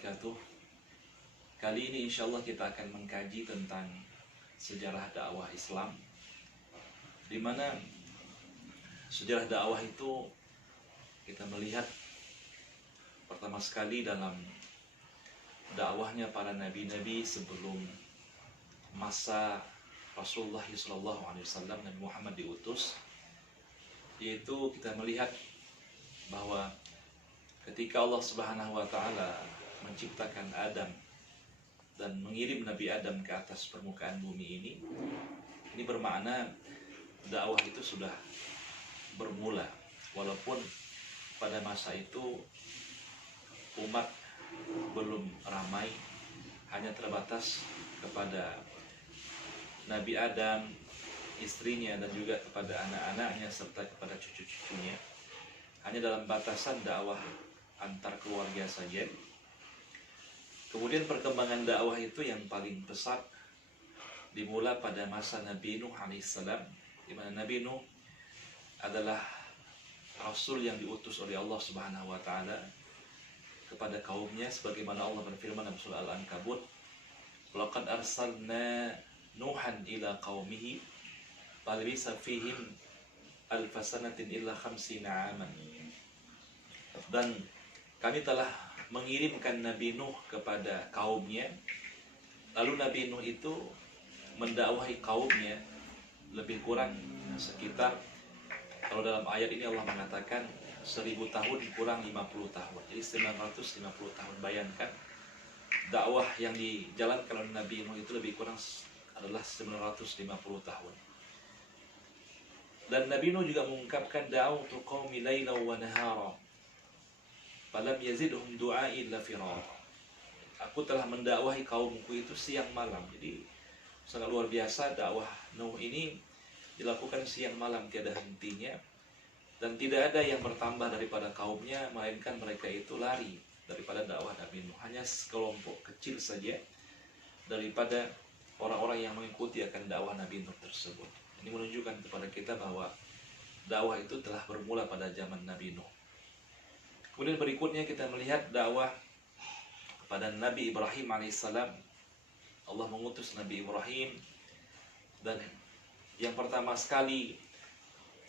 wabarakatuh. Kali ini insya Allah kita akan mengkaji tentang sejarah dakwah Islam, di mana sejarah dakwah itu kita melihat pertama sekali dalam dakwahnya para nabi-nabi sebelum masa Rasulullah SAW, Nabi Muhammad diutus, yaitu kita melihat bahwa ketika Allah Subhanahu wa Ta'ala menciptakan Adam dan mengirim Nabi Adam ke atas permukaan bumi ini bermakna dakwah itu sudah bermula, walaupun pada masa itu umat belum ramai, hanya terbatas kepada Nabi Adam, istrinya, dan juga kepada anak-anaknya serta kepada cucu-cucunya, hanya dalam batasan dakwah antar keluarga saja. Kemudian perkembangan dakwah itu yang paling pesat dimulai pada masa Nabi Nuh alaihissalam, di mana Nabi Nuh adalah Rasul yang diutus oleh Allah Subhanahu wa Ta'ala kepada kaumnya, sebagaimana Allah berfirman dalam surah Al-Ankabut, "Laqad arsalna Nuhan ila qaumihi falabisa fihim alfasanatin illa khamsina aman." Dan kami telah mengirimkan Nabi Nuh kepada kaumnya, lalu Nabi Nuh itu mendakwahi kaumnya lebih kurang sekitar, kalau dalam ayat ini Allah mengatakan 1000 tahun kurang 50 tahun, jadi 950 tahun. Bayangkan dakwah yang dijalankan oleh Nabi Nuh itu lebih kurang adalah 950 tahun. Dan Nabi Nuh juga mengungkapkan, da'awtu qaumi laila wa nahara falam yazidhum du'ai illa firara. Aku telah mendakwahi kaumku itu siang malam. Jadi sangat luar biasa dakwah Nuh ini dilakukan siang malam, tiada hentinya, dan tidak ada yang bertambah daripada kaumnya, melainkan mereka itu lari daripada dakwah Nabi Nuh. Hanya sekelompok kecil saja daripada orang-orang yang mengikuti akan dakwah Nabi Nuh tersebut. Ini menunjukkan kepada kita bahwa dakwah itu telah bermula pada zaman Nabi Nuh. Kemudian berikutnya kita melihat dakwah kepada Nabi Ibrahim alaihissalam. Allah mengutus Nabi Ibrahim, dan yang pertama sekali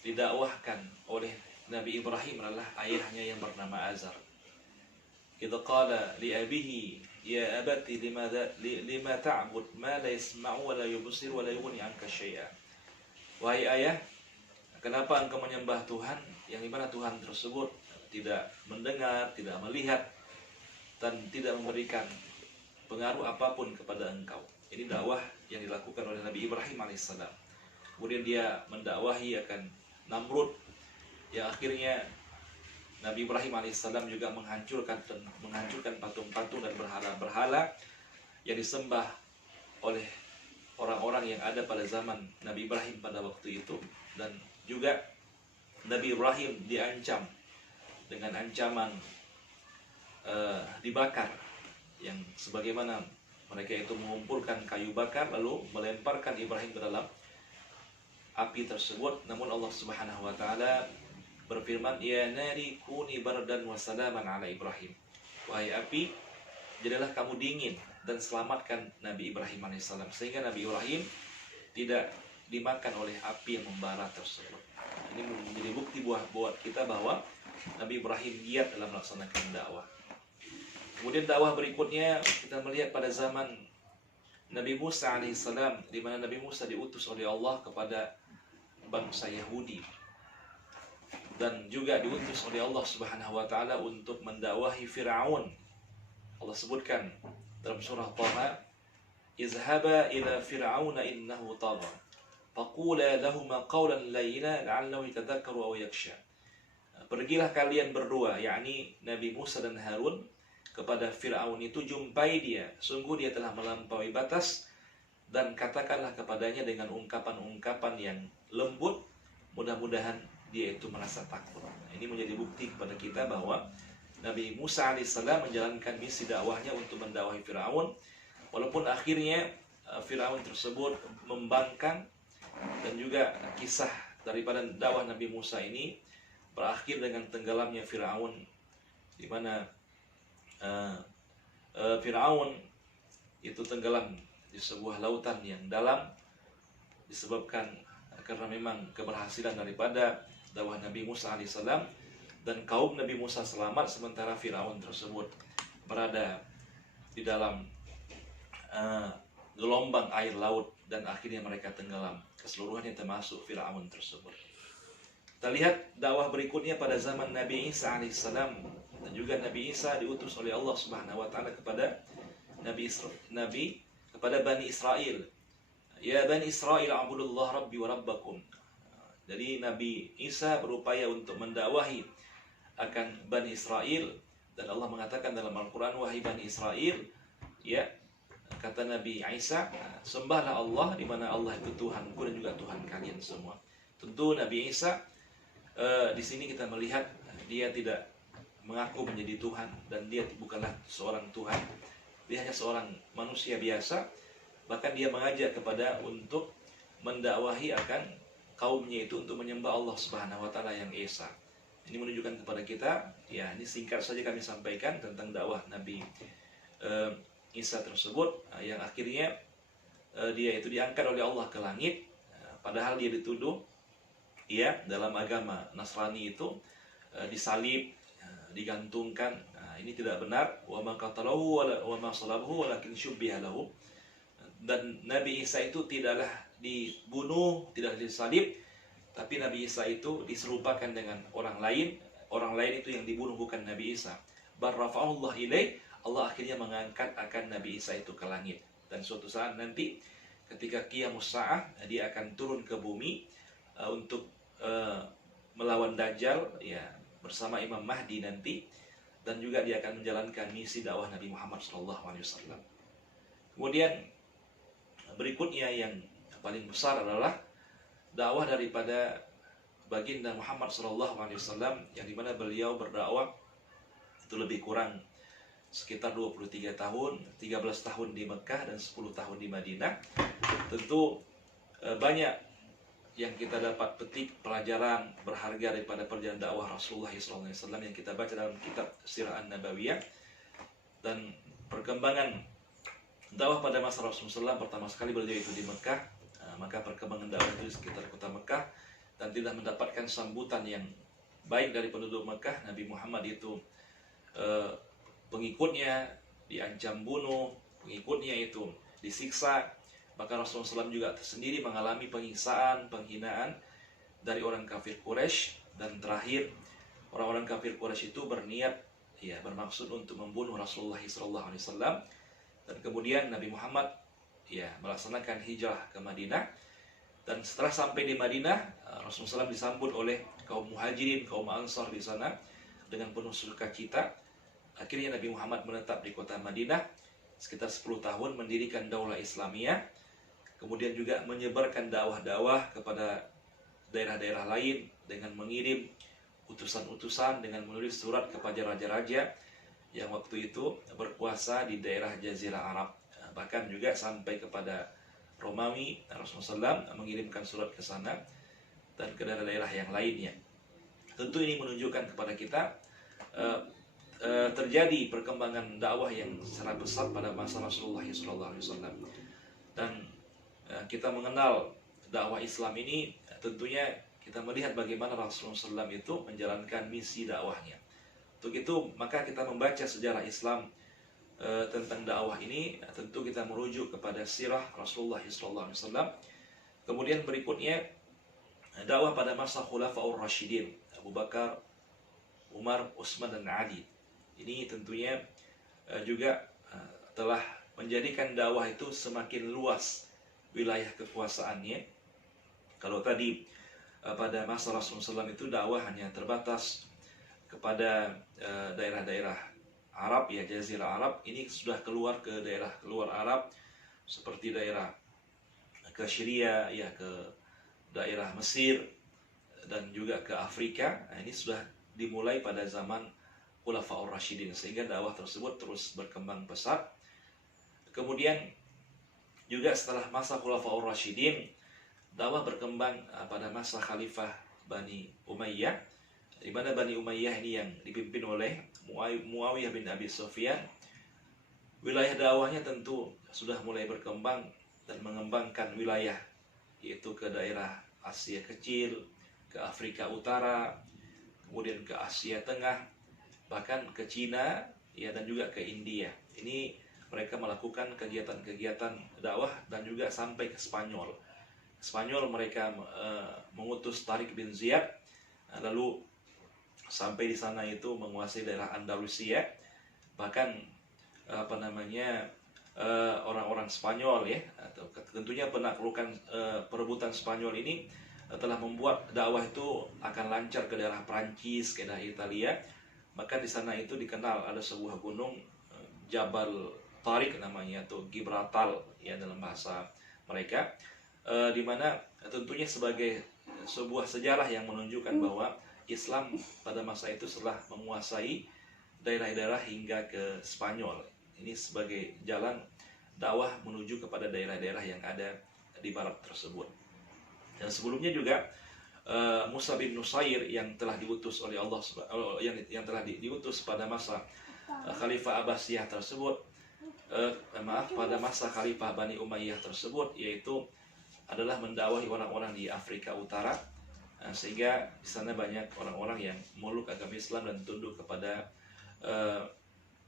didakwahkan oleh Nabi Ibrahim adalah ayahnya yang bernama Azar. Idza qala li abihi ya abati lima ta'bud ma la yasma'u wa la yubsir wa la yughni 'anka syai'a. Wahai ayah, kenapa engkau menyembah Tuhan yang dimana Tuhan tersebut tidak mendengar, tidak melihat, dan tidak memberikan pengaruh apapun kepada engkau. Ini dakwah yang dilakukan oleh Nabi Ibrahim alaihissalam. Kemudian dia mendakwahi akan Namrud, yang akhirnya Nabi Ibrahim alaihissalam juga menghancurkan patung-patung dan berhala-berhala yang disembah oleh orang-orang yang ada pada zaman Nabi Ibrahim pada waktu itu. Dan juga Nabi Ibrahim diancam dengan ancaman dibakar, yang sebagaimana mereka itu mengumpulkan kayu bakar lalu melemparkan Ibrahim ke dalam api tersebut. Namun Allah Subhanahu wa Ta'ala berfirman, "Ya nari kuni bardan wa salaman ala Ibrahim." Wahai api, jadilah kamu dingin dan selamatkan Nabi Ibrahim alaihissalam, sehingga Nabi Ibrahim tidak dimakan oleh api yang membara tersebut. Ini menjadi bukti buat kita bahwa Nabi Ibrahim giat dalam melaksanakan dakwah. Kemudian dakwah berikutnya kita melihat pada zaman Nabi Musa alaihissalam, di mana Nabi Musa diutus oleh Allah kepada bangsa Yahudi, dan juga diutus oleh Allah Subhanahu wa Ta'ala untuk mendakwahi Fir'aun. Allah sebutkan dalam surah Taha, "Izhaba ila fir'auna innahu tagha faqula lahuma qawlan layyina la'allahu yatadhakkaru aw yakhsha." Pergilah kalian berdua, yakni Nabi Musa dan Harun, kepada Fir'aun itu, jumpai dia, sungguh dia telah melampaui batas, dan katakanlah kepadanya dengan ungkapan-ungkapan yang lembut, mudah-mudahan dia itu merasa takut. Ini menjadi bukti kepada kita bahwa Nabi Musa alaihissalam menjalankan misi dakwahnya untuk mendakwahi Fir'aun, walaupun akhirnya Fir'aun tersebut membangkang, dan juga kisah daripada dakwah Nabi Musa ini berakhir dengan tenggelamnya Fir'aun, di mana Firaun itu tenggelam di sebuah lautan yang dalam disebabkan karena memang keberhasilan daripada dakwah Nabi Musa alaihissalam, dan kaum Nabi Musa selamat sementara Firaun tersebut berada di dalam gelombang air laut dan akhirnya mereka tenggelam keseluruhannya termasuk Firaun tersebut. Kita lihat dakwah berikutnya pada zaman Nabi Isa alaihissalam, dan juga Nabi Isa diutus oleh Allah Subhanahu wa taala kepada kepada Bani Israel. Ya Bani Israel, a'budullah rabbi wa rabbakum. Jadi Nabi Isa berupaya untuk mendakwahi akan Bani Israel, dan Allah mengatakan dalam Al-Quran, wahai Bani Israel, ya, kata Nabi Isa, sembahlah Allah di mana Allah itu Tuhanku dan juga Tuhan kalian semua. Tentu Nabi Isa di sini kita melihat dia tidak mengaku menjadi Tuhan, dan dia bukanlah seorang Tuhan. Dia hanya seorang manusia biasa. Bahkan dia mengajak kepada untuk mendakwahi akan kaumnya itu untuk menyembah Allah Subhanahu wa taala yang esa. Ini menunjukkan kepada kita, ya, ini singkat saja kami sampaikan tentang dakwah Nabi Isa tersebut, yang akhirnya dia itu diangkat oleh Allah ke langit, padahal dia dituduh, ya, dalam agama Nasrani itu disalib, digantungkan. Ini tidak benar. Wa ma qatalahu wa ma salabuhu walakin syubbiha lahu. Dan Nabi Isa itu tidaklah dibunuh, tidak disalib, tapi Nabi Isa itu diserupakan dengan orang lain. Orang lain itu yang dibunuh bukan Nabi Isa. Bar rafa'ahullah ilaih, Allah akhirnya mengangkat akan Nabi Isa itu ke langit. Dan suatu saat nanti ketika Qiyamus Sa'ah, dia akan turun ke bumi untuk melawan Dajjal, ya, bersama Imam Mahdi nanti, dan juga dia akan menjalankan misi dakwah Nabi Muhammad SAW. Kemudian berikutnya yang paling besar adalah dakwah daripada baginda Muhammad SAW, yang dimana beliau berdakwah itu lebih kurang sekitar 23 tahun, 13 tahun di Mekah dan 10 tahun di Madinah. Tentu banyak yang kita dapat petik pelajaran berharga daripada perjalanan dakwah Rasulullah SAW yang kita baca dalam kitab Sirah An-Nabawiyah. Dan perkembangan dakwah pada masa Rasulullah SAW, pertama sekali beliau itu di Mekah, maka perkembangan dakwah itu di sekitar kota Mekah, dan tidak mendapatkan sambutan yang baik dari penduduk Mekah. Nabi Muhammad itu pengikutnya diancam bunuh, pengikutnya itu disiksa. Maka Rasulullah SAW juga sendiri mengalami penyiksaan, penghinaan dari orang kafir Quraisy, dan terakhir orang-orang kafir Quraisy itu berniat, ya, bermaksud untuk membunuh Rasulullah SAW. Dan kemudian Nabi Muhammad, ya, melaksanakan hijrah ke Madinah. Dan setelah sampai di Madinah, Rasulullah SAW disambut oleh kaum muhajirin, kaum ansar di sana dengan penuh sukacita. Akhirnya Nabi Muhammad menetap di kota Madinah sekitar 10 tahun, mendirikan daulah Islamiyah. Kemudian juga menyebarkan dakwah-dakwah kepada daerah-daerah lain dengan mengirim utusan-utusan, dengan menulis surat kepada raja-raja yang waktu itu berkuasa di daerah Jazirah Arab. Bahkan juga sampai kepada Romawi, Rasulullah SAW mengirimkan surat ke sana dan ke daerah-daerah yang lainnya. Tentu ini menunjukkan kepada kita terjadi perkembangan dakwah yang sangat besar pada masa Rasulullah SAW. Dan kita mengenal dakwah Islam ini, tentunya kita melihat bagaimana Rasulullah SAW itu menjalankan misi dakwahnya. Untuk itu maka kita membaca sejarah Islam tentang dakwah ini, tentu kita merujuk kepada sirah Rasulullah SAW. Kemudian berikutnya dakwah pada masa Khulafaur Rasyidin, Abu Bakar, Umar, Utsman dan Ali. Ini tentunya juga telah menjadikan dakwah itu semakin luas wilayah kekuasaannya. Kalau tadi pada masa Rasulullah SAW itu dakwah hanya terbatas kepada daerah-daerah Arab, ya, Jazirah Arab. Ini sudah keluar ke daerah keluar Arab seperti daerah ke Syria, ya, ke daerah Mesir dan juga ke Afrika. Nah, ini sudah dimulai pada zaman Khulafaur Rasyidin, sehingga dakwah tersebut terus berkembang pesat. Kemudian juga setelah masa Khulafaur Rasyidin, dakwah berkembang pada masa Khalifah Bani Umayyah, di mana Bani Umayyah ini yang dipimpin oleh Muawiyah bin Abi Sufyan. wilayah dakwahnya tentu sudah mulai berkembang dan mengembangkan wilayah, yaitu ke daerah Asia Kecil, ke Afrika Utara, kemudian ke Asia Tengah, bahkan ke Cina, ya, dan juga ke India. Ini mereka melakukan kegiatan-kegiatan dakwah dan juga sampai ke Spanyol. Spanyol mereka mengutus Tariq bin Ziyad, lalu sampai di sana itu menguasai daerah Andalusia. Bahkan orang-orang Spanyol, ya, atau tentunya penaklukan perebutan Spanyol ini telah membuat dakwah itu akan lancar ke daerah Prancis, ke daerah Italia. Maka di sana itu dikenal ada sebuah gunung, Jabal Tariq namanya, atau Gibraltar, ya, dalam bahasa mereka, di mana tentunya sebagai sebuah sejarah yang menunjukkan bahwa Islam pada masa itu telah menguasai daerah-daerah hingga ke Spanyol. Ini sebagai jalan dakwah menuju kepada daerah-daerah yang ada di barat tersebut. Dan sebelumnya juga Musa bin Nusair yang telah diutus oleh Allah, yang telah diutus pada masa Khalifah Abbasiyah tersebut, pada masa Khalifah Bani Umayyah tersebut, yaitu adalah mendakwahi orang-orang di Afrika Utara, sehingga di sana banyak orang-orang yang memeluk agama Islam dan tunduk kepada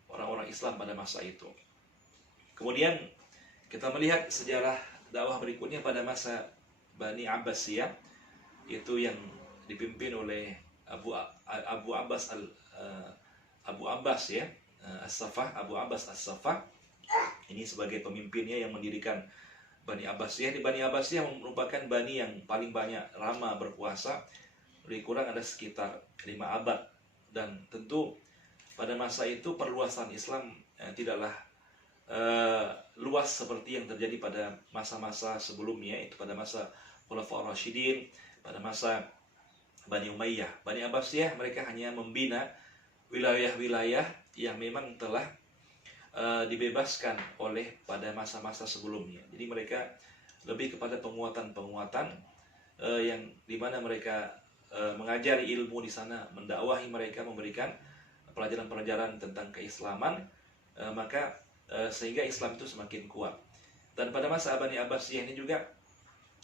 orang-orang Islam pada masa itu. Kemudian kita melihat sejarah dakwah berikutnya pada masa Bani Abbasiyah, itu yang dipimpin oleh Abu Abbas ya, As-Saffah, Abu Abbas As-Saffah. Ini sebagai pemimpinnya yang mendirikan Bani Abbasiyah. Di Bani Abbasiyah merupakan bani yang paling banyak lama berkuasa, lebih kurang ada sekitar 5 abad. Dan tentu pada masa itu perluasan Islam tidaklah luas seperti yang terjadi pada masa-masa sebelumnya, itu pada masa Khulafaur Rasyidin, pada masa Bani Umayyah. Bani Abbasiyah mereka hanya membina wilayah-wilayah yang memang telah dibebaskan oleh pada masa-masa sebelumnya. Jadi mereka lebih kepada penguatan-penguatan yang dimana mereka mengajari ilmu di sana, mendakwahi mereka, memberikan pelajaran-pelajaran tentang keislaman, maka sehingga Islam itu semakin kuat. Dan pada masa Bani Abbasiyah ini juga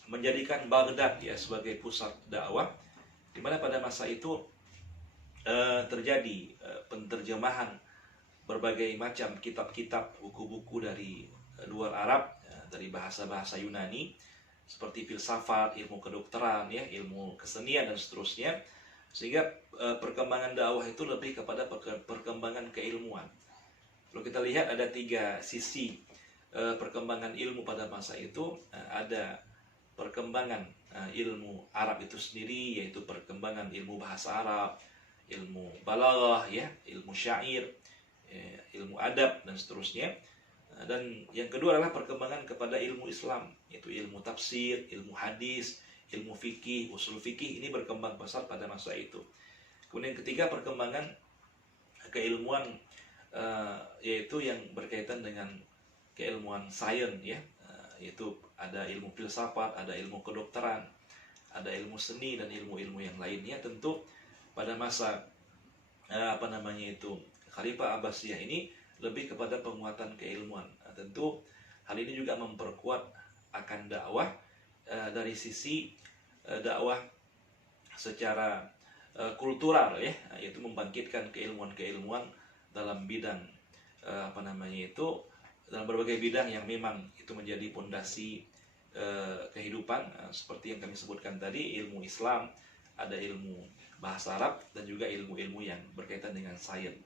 menjadikan Baghdad, ya, sebagai pusat dakwah, di mana pada masa itu terjadi penterjemahan berbagai macam kitab-kitab, buku-buku dari luar Arab, dari bahasa-bahasa Yunani, seperti filsafat, ilmu kedokteran, ya, ilmu kesenian dan seterusnya, sehingga perkembangan dakwah itu lebih kepada perkembangan keilmuan. Kalau kita lihat ada 3 sisi perkembangan ilmu pada masa itu. Ada perkembangan ilmu Arab itu sendiri, yaitu perkembangan ilmu bahasa Arab, ilmu balaghah, ya, ilmu syair, ilmu adab dan seterusnya. Dan yang kedua adalah perkembangan kepada ilmu Islam, yaitu ilmu tafsir, ilmu hadis, ilmu fikih, usul fikih. Ini berkembang pesat pada masa itu. Kemudian ketiga, perkembangan keilmuan, yaitu yang berkaitan dengan keilmuan sains, ya, yaitu ada ilmu filsafat, ada ilmu kedokteran, ada ilmu seni dan ilmu-ilmu yang lainnya. Tentu pada masa Khalifah Abbasiyah ini lebih kepada penguatan keilmuan. Tentu hal ini juga memperkuat akan dakwah dari sisi dakwah secara kultural, ya, yaitu membangkitkan keilmuan-keilmuan dalam bidang dalam berbagai bidang yang memang itu menjadi pondasi kehidupan, seperti yang kami sebutkan tadi, ilmu Islam, ada ilmu bahasa Arab, dan juga ilmu-ilmu yang berkaitan dengan sains.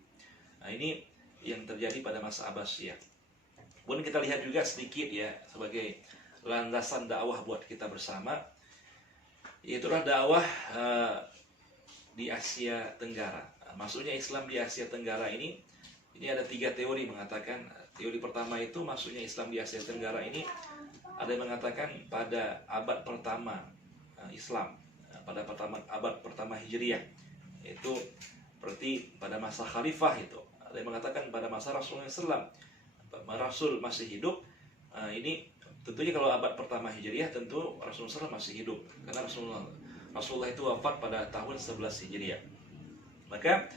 Nah, ini yang terjadi pada masa Abbasiyah. Kemudian kita lihat juga sedikit, ya, sebagai landasan dakwah buat kita bersama, yaitulah dakwah di Asia Tenggara. Masuknya Islam di Asia Tenggara ini ada 3 teori mengatakan. Teori pertama itu masuknya Islam di Asia Tenggara ini, ada yang mengatakan pada abad pertama Islam, pada abad pertama Hijriah, itu berarti pada masa Khalifah itu. Ada yang mengatakan pada masa Rasulullah SAW, Rasul masih hidup. Ini tentunya kalau abad pertama Hijriah tentu Rasulullah SAW masih hidup, karena Rasulullah itu wafat pada tahun 11 Hijriah. Maka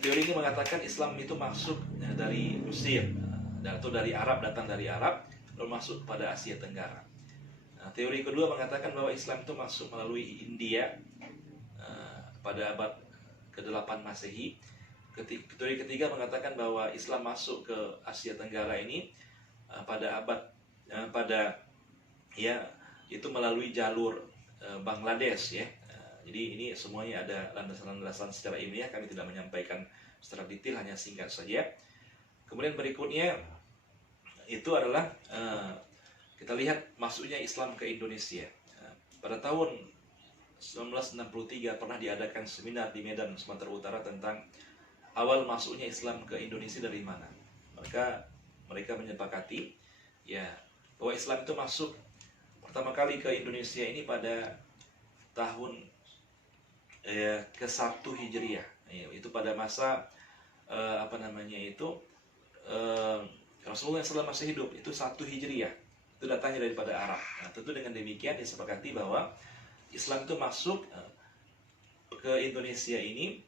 teori ini mengatakan Islam itu masuk dari Mesir, atau dari Arab, datang dari Arab lalu masuk pada Asia Tenggara. Nah, teori kedua mengatakan bahwa Islam itu masuk melalui India pada abad ke-8 Masehi. Teori ketiga mengatakan bahwa Islam masuk ke Asia Tenggara ini pada itu melalui jalur Bangladesh ya. Jadi ini semuanya ada landasan-landasan secara ilmiah, kami tidak menyampaikan secara detail, hanya singkat saja. Kemudian berikutnya itu adalah kita lihat masuknya Islam ke Indonesia. Pada tahun 1963 pernah diadakan seminar di Medan, Sumatera Utara tentang awal masuknya Islam ke Indonesia dari mana. Maka mereka menyepakati ya bahwa Islam itu masuk pertama kali ke Indonesia ini pada tahun ke-1 Hijriah. Itu pada masa Rasulullah SAW masih hidup, itu 1 Hijriah. Itu datangnya daripada Arab. Nah, tentu dengan demikian disepakati bahwa Islam itu masuk ke Indonesia ini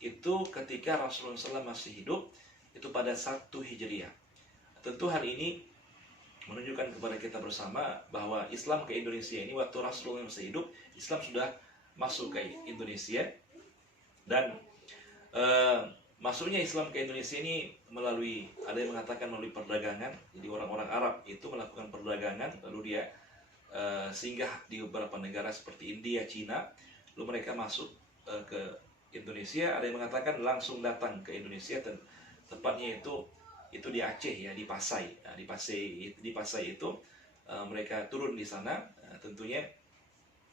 itu ketika Rasulullah SAW masih hidup, itu pada 1 Hijriah. Tentu hal ini menunjukkan kepada kita bersama bahwa Islam ke Indonesia ini waktu Rasulullah masih hidup, Islam sudah masuk ke Indonesia. Dan masuknya Islam ke Indonesia ini melalui, ada yang mengatakan melalui perdagangan. Jadi orang-orang Arab itu melakukan perdagangan, lalu dia singgah di beberapa negara seperti India, Cina, lalu mereka masuk ke Indonesia. Ada yang mengatakan langsung datang ke Indonesia, dan tepatnya itu di Aceh ya, di Pasai. Nah, di Pasai itu mereka turun di sana. Tentunya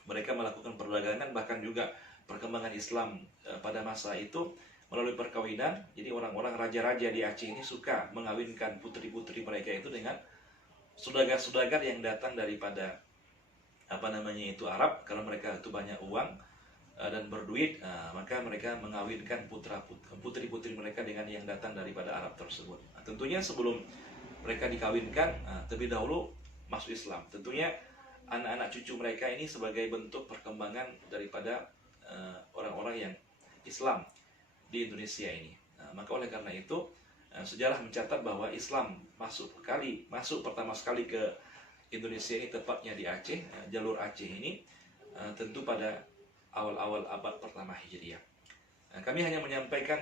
mereka melakukan perdagangan, bahkan juga perkembangan Islam pada masa itu melalui perkawinan. Jadi orang-orang raja-raja di Aceh ini suka mengawinkan putri-putri mereka itu dengan saudagar-saudagar yang datang daripada Arab, karena mereka itu banyak uang dan berduit. Maka mereka mengawinkan putri-putri mereka dengan yang datang daripada Arab tersebut. Nah, tentunya sebelum mereka dikawinkan, terlebih dahulu masuk Islam. Tentunya anak-anak cucu mereka ini sebagai bentuk perkembangan daripada orang-orang yang Islam di Indonesia ini. Nah, maka oleh karena itu sejarah mencatat bahwa Islam masuk pertama sekali ke Indonesia ini tepatnya di Aceh, jalur Aceh ini tentu pada awal-awal abad pertama Hijriah. Nah, kami hanya menyampaikan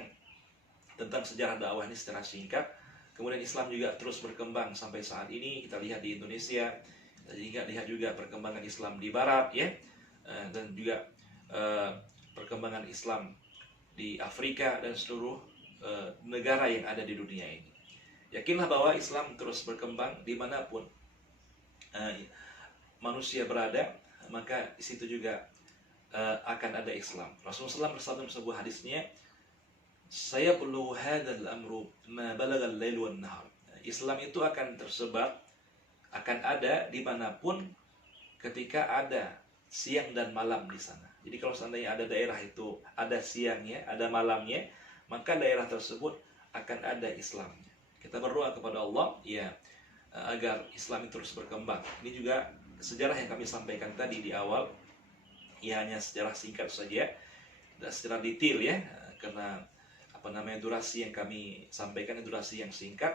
tentang sejarah dakwah ini secara singkat. Kemudian Islam juga terus berkembang sampai saat ini. Kita lihat di Indonesia, lihat juga perkembangan Islam di Barat ya, dan juga perkembangan Islam di Afrika dan seluruh negara yang ada di dunia ini. Yakinlah bahwa Islam terus berkembang dimanapun manusia berada, maka di situ juga akan ada Islam. Rasulullah SAW bersabda dalam sebuah hadisnya, "Saya perlu hadzal amru ma balagha al-lail wan nahar." Islam itu akan tersebar, akan ada dimanapun ketika ada siang dan malam di sana. Jadi kalau seandainya ada daerah itu ada siangnya, ada malamnya, maka daerah tersebut akan ada Islamnya. Kita berdoa kepada Allah ya agar Islam itu terus berkembang. Ini juga sejarah yang kami sampaikan tadi di awal. Ya hanya sejarah singkat saja, dan secara detail ya, karena durasi yang kami sampaikan durasi yang singkat.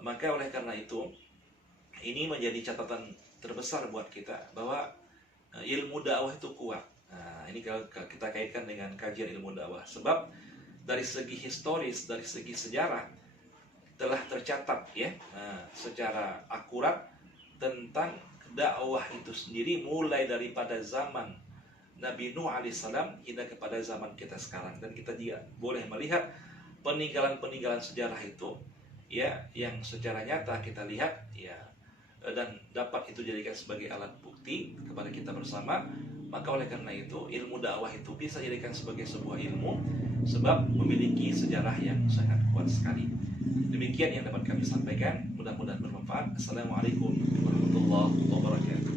Maka oleh karena itu ini menjadi catatan terbesar buat kita bahwa ilmu dakwah itu kuat. Nah, ini kalau kita kaitkan dengan kajian ilmu dakwah, sebab dari segi historis, dari segi sejarah telah tercatat ya secara akurat tentang dakwah itu sendiri, mulai daripada zaman Nabi Nuh alaihissalam hingga kepada zaman kita sekarang. Dan kita juga boleh melihat peninggalan-peninggalan sejarah itu ya, yang secara nyata kita lihat ya, dan dapat itu dijadikan sebagai alat bukti kepada kita bersama. Maka oleh karena itu ilmu dakwah itu bisa dijadikan sebagai sebuah ilmu, sebab memiliki sejarah yang sangat kuat sekali. Demikian yang dapat kami sampaikan, mudah-mudahan bermanfaat. Assalamualaikum warahmatullahi wabarakatuh.